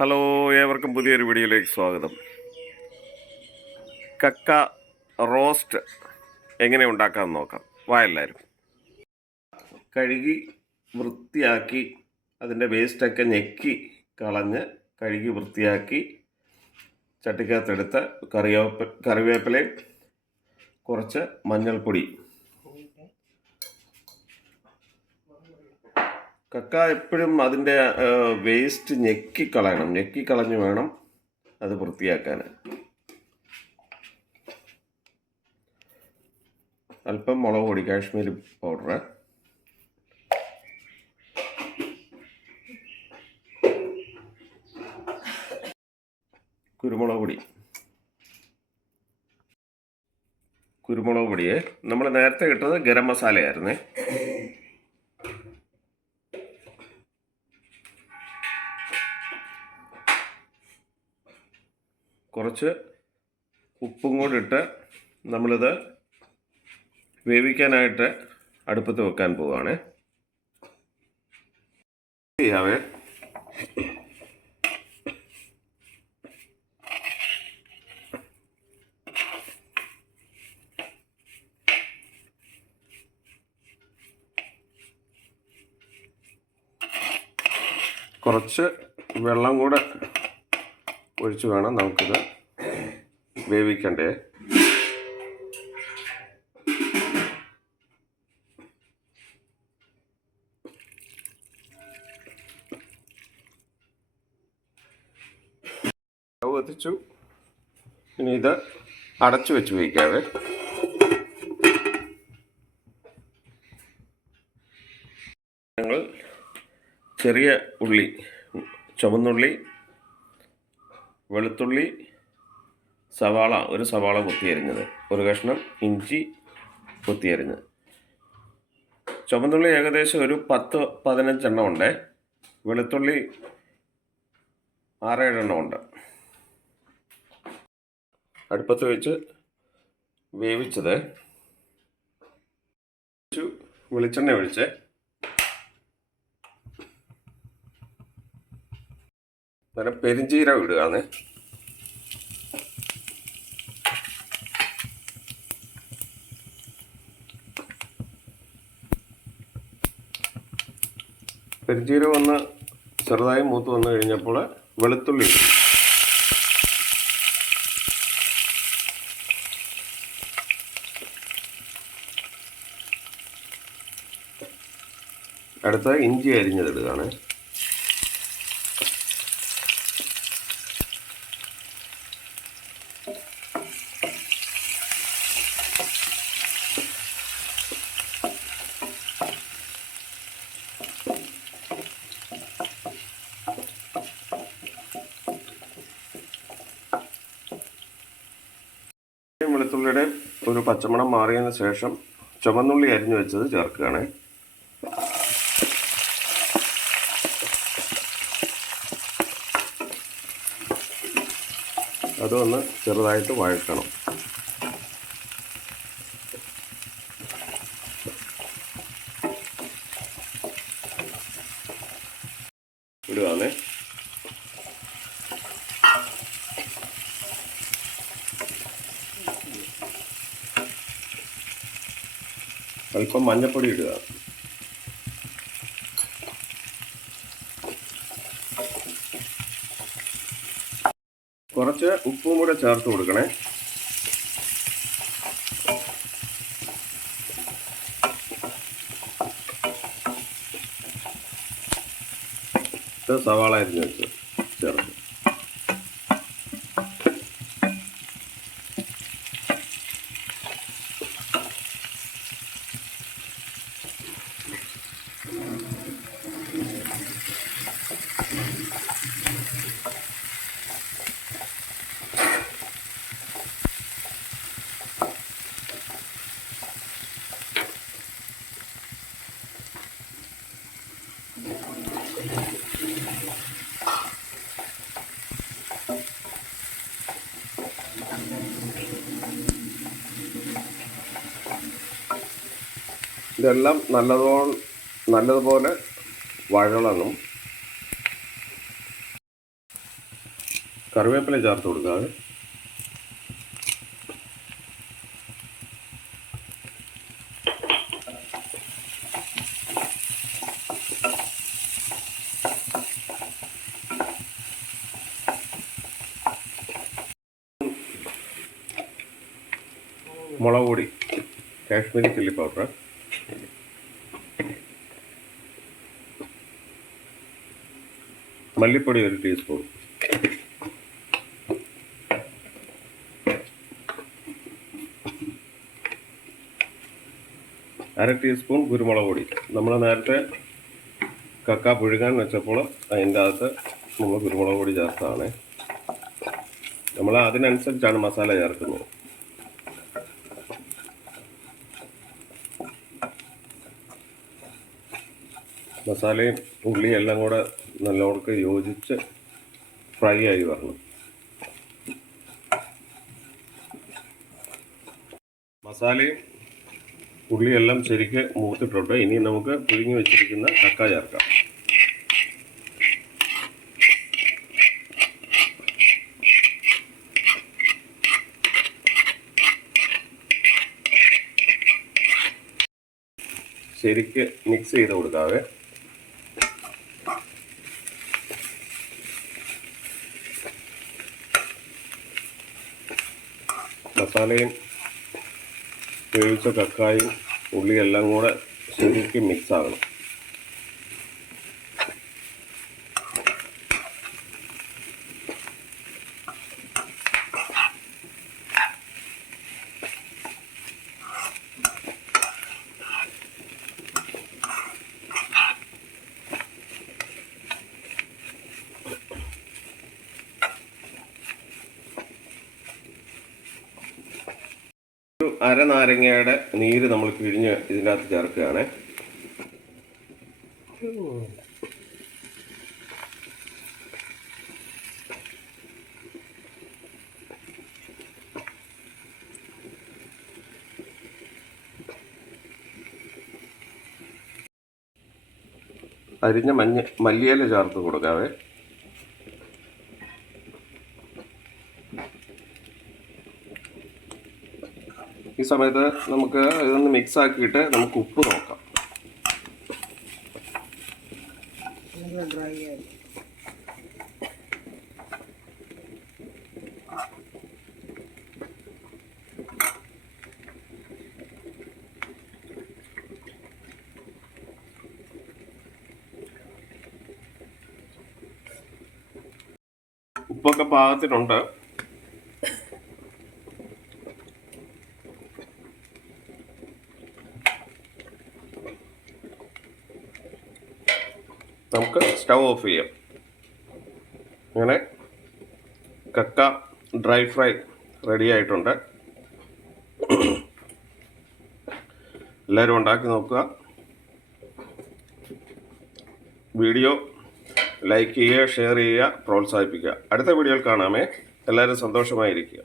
Hello, ഏവർക്കും പുതിയൊരു വീഡിയോയിലേക്ക് സ്വാഗതം. കക്ക റോസ്റ്റ് എങ്ങനെ ഉണ്ടാക്കാമെന്ന് നോക്കാം. വാ എല്ലാവരും. കഴുകി വൃത്തിയാക്കി അതിൻ്റെ വേസ്റ്റൊക്കെ ഞെക്കി കളഞ്ഞ് കഴുകി വൃത്തിയാക്കി ചട്ടിക്കകത്തെടുത്ത് കറിവേപ്പിലയും കുറച്ച് മഞ്ഞൾപ്പൊടി. കക്ക എപ്പോഴും അതിൻ്റെ വേസ്റ്റ് ഞെക്കിക്കളയണം. ഞെക്കിക്കളഞ്ഞ് വേണം അത് വൃത്തിയാക്കാൻ. അല്പം മുളക് പൊടി, കാശ്മീരി പൗഡർ, കുരുമുളക് പൊടിയെ നമ്മൾ നേരത്തെ ഇട്ടത് ഗരം മസാലയായിരുന്നേ. കുറച്ച് ഉപ്പും കൂടി ഇട്ട് നമ്മളിത് വേവിക്കാനായിട്ട് അടുപ്പത്ത് വെക്കാൻ പോവുകയാണ്. ചെയ്യാവേ. കുറച്ച് വെള്ളം കൂടെ ഒഴിച്ച് വേണം നമുക്കിത് വേവിക്കണ്ടേ. സ്റ്റൗ കത്തിച്ചു. ഇനി ഇത് അടച്ചു വെച്ച് വേവിക്കാവേ. ഞങ്ങൾ ചെറിയ ഉള്ളി, ചുവന്നുള്ളി, വെളുത്തുള്ളി, സവാള, ഒരു സവാള കൊത്തിയരിഞ്ഞത്, ഒരു കഷ്ണം ഇഞ്ചി കൊത്തിയരിഞ്ഞത്. ചുവന്നുള്ളി ഏകദേശം ഒരു 10-15 എണ്ണം ഉണ്ട്. വെളുത്തുള്ളി 6-7 എണ്ണം ഉണ്ട്. അടുപ്പത്ത് വെച്ച് വേവിച്ചത്. വെളിച്ചെണ്ണ ഒഴിച്ച് അങ്ങനെ പെരിഞ്ചീരകം ഇടുകയാണ്. പെരിഞ്ചീരകം ഒന്ന് ചെറുതായി മൂത്ത് വന്നു കഴിഞ്ഞപ്പോൾ വെളുത്തുള്ളി ഇടും. അടുത്ത ഇഞ്ചി അരിഞ്ഞതിടുകയാണ്. വെളുത്തുള്ളിയുടെ ഒരു പച്ചമണം മാറിയതിന് ശേഷം ചുവന്നുള്ളി അരിഞ്ഞു വെച്ചത് ചേർക്കുകയാണ്. അതൊന്ന് ചെറുതായിട്ട് വഴറ്റണം. ഇടുകയാണ്. അല്പം മഞ്ഞൾപ്പൊടി ഇടുക. കുറച്ച് ഉപ്പും കൂടെ ചേർത്ത് കൊടുക്കണേ. സവാള അരിഞ്ഞ് വെച്ച് ചേർത്ത് ഇതെല്ലാം നല്ലതുപോലെ വഴളണം. കറിവേപ്പില ചേർത്ത് കൊടുക്കാതെ മുളക് പൊടി, കാശ്മീരി ചില്ലി പൗഡർ, മല്ലിപ്പൊടി 1 ടീസ്പൂൺ, അര ടീസ്പൂൺ കുരുമുളക് പൊടി. നമ്മൾ നേരത്തെ കക്ക പുഴുകാൻ വെച്ചപ്പോൾ അതിൻ്റെ അകത്ത് നമ്മൾ കുരുമുളക് പൊടി ചേർത്താണ്. നമ്മൾ അതിനനുസരിച്ചാണ് മസാല ചേർക്കുന്നത്. മസാലയും ഉള്ളിയും എല്ലാം കൂടെ നല്ലോണം യോജിച്ച് ഫ്രൈ ആയി വരണം. മസാലയും ഉള്ളിയെല്ലാം ശരിക്ക് മൂത്തിട്ടുണ്ട്. ഇനി നമുക്ക് പുഴുങ്ങി വെച്ചിരിക്കുന്ന കക്ക ചേർക്കാം. ശരിക്ക് മിക്സ് ചെയ്ത് കൊടുക്കാവേ. മസാലയും വേവിച്ച കക്കായും ഉള്ളിയെല്ലാം കൂടെ ശരിക്കും മിക്സ് ആകണം. അര നാരങ്ങയുടെ നീര് നമ്മൾ പിഴിഞ്ഞ് ഇതിനകത്ത് ചേർക്കുകയാണ്. അരിഞ്ഞ മല്ലിയില ചേർത്ത് കൊടുക്കാവേ. ഈ സമയത്ത് നമുക്ക് ഇതൊന്ന് മിക്സ് ആക്കിയിട്ട് നമുക്ക് ഉപ്പ് നോക്കാം. ഉപ്പൊക്കെ പാകത്തിനുണ്ട്. നമുക്ക് സ്റ്റവ് ഓഫ് ചെയ്യാം. അങ്ങനെ കക്ക ഡ്രൈ ഫ്രൈ റെഡി ആയിട്ടുണ്ട്. എല്ലാവരും ഉണ്ടാക്കി നോക്കുക. വീഡിയോ ലൈക്ക് ചെയ്യുക, ഷെയർ ചെയ്യുക, പ്രോത്സാഹിപ്പിക്കുക. അടുത്ത വീഡിയോയിൽ കാണാമേ. എല്ലാവരും സന്തോഷമായിരിക്കുക.